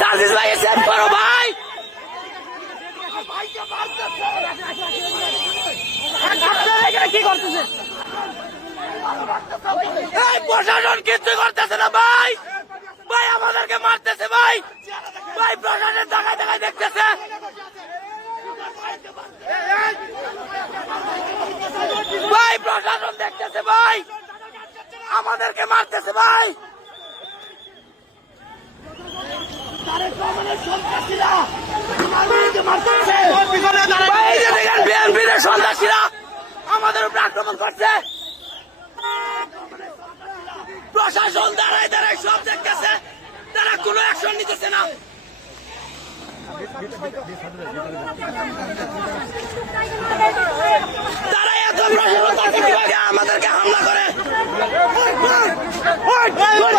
সাজিদ ভাই সেট করো ভাই। কি করতেছে প্রশাসন? কিছু করতেছে না ভাই। ভাই আমাদেরকে মারতেছে ভাই। ভাই প্রশাসন দেখায় দেখায় দেখতেছে। ভাই প্রশাসন দেখতেছে ভাই, আমাদেরকে মারতেছে ভাই। বিএনপির সন্ত্রাসীরা আমাদের উপর আক্রমণ করছে। প্রশাসন দাঁড়ায় দাঁড়ায় সব দেখতেছে, তারা কোনো অ্যাকশন নিতেছে না। তারা এত প্রশাসন থাকে কিভাবে আমাদেরকে হামলা করে? আমরা